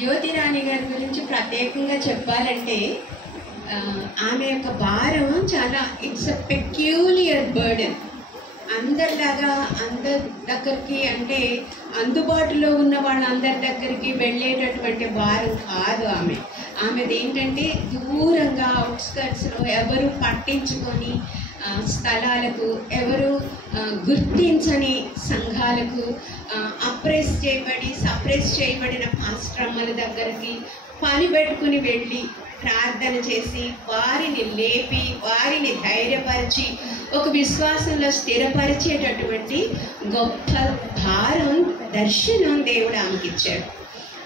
జ్యోతిరాణి గారి గురించి ప్రత్యేకంగా చెప్పాలంటే ఆమె యొక్క భారం చాలా ఇట్స్ అ పెక్యూలియర్ బర్డెన్. అందరిలాగా అందరి దగ్గరికి అంటే అందుబాటులో ఉన్న వాళ్ళందరి దగ్గరికి వెళ్ళేటటువంటి భారం కాదు ఆమెది ఏంటంటే దూరంగా అవుట్స్కర్ట్స్లో ఎవరు పట్టించుకొని స్థలాలకు, ఎవరు గుర్తించని సంఘాలకు, సప్రెస్ చేయబడిన ఆశ్రమాల దగ్గరికి పని పెట్టుకుని వెళ్ళి ప్రార్థన చేసి వారిని లేపి వారిని ధైర్యపరిచి ఒక విశ్వాసంలో స్థిరపరిచేటటువంటి గొప్ప భారం దర్శనం దేవుడు ఆమెకి ఇచ్చాడు.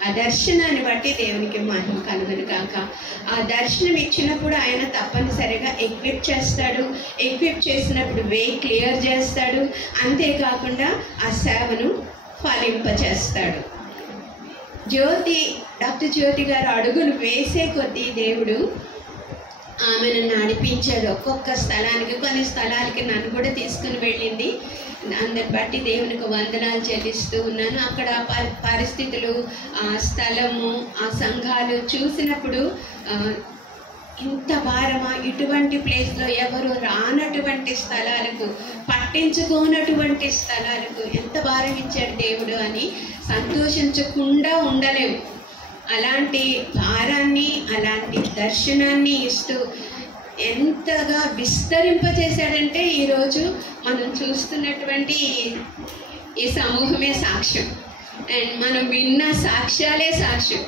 ఆ దర్శనాన్ని బట్టి దేవునికి మహిమ కలుగును కాక. ఆ దర్శనం ఇచ్చినప్పుడు ఆయన తప్పనిసరిగా ఎక్విప్ చేస్తాడు. ఎక్విప్ చేసినప్పుడు వే క్లియర్ చేస్తాడు. అంతేకాకుండా ఆ సేవను ఫలింపచేస్తాడు. డాక్టర్ జ్యోతి గారు అడుగులు వేసే కొద్దీ దేవుడు ఆమెను నడిపించాడు ఒక్కొక్క స్థలానికి. కొన్ని స్థలాలకి నన్ను కూడా తీసుకుని వెళ్ళింది. అందరిని బట్టి దేవునికి వందనాలు చెల్లిస్తూ ఉన్నాను. అక్కడ పరిస్థితులు, ఆ స్థలము, ఆ సంఘాలు చూసినప్పుడు ఇంత భారమా, ఇటువంటి ప్లేస్లో ఎవరు రానటువంటి స్థలాలకు, పట్టించుకోనటువంటి స్థలాలకు ఎంత భారం ఇచ్చాడు దేవుడు అని సంతోషించకుండా ఉండలేము. అలాంటి భారాన్ని, అలాంటి దర్శనాన్ని ఇస్తూ ఎంతగా విస్తరింపచేశాడంటే ఈరోజు మనం చూస్తున్నటువంటి ఈ సమూహమే సాక్ష్యం. అండ్ మనం విన్న సాక్ష్యాలే సాక్ష్యం.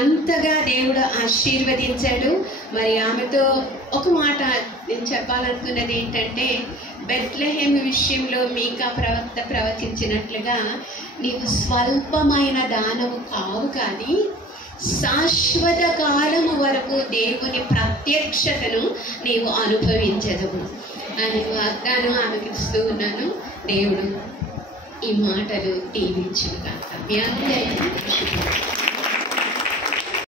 అంతగా దేవుడు ఆశీర్వదించాడు. మరి ఆమెతో ఒక మాట నేను చెప్పాలనుకున్నది ఏంటంటే, బెత్లెహేమ్ విషయంలో మీకా ప్రవక్త ప్రవచించినట్లుగా నీవు స్వల్పమైన దానము కావు, కానీ శాశ్వత కాలము వరకు దేవుని ప్రత్యక్షతను నీవు అనుభవించదవు అని వాగ్దానం ఆమెకి ఇస్తూ ఉన్నాను. దేవుడు ఈ మాటలు దీవించును గాక. మీ అందరికీ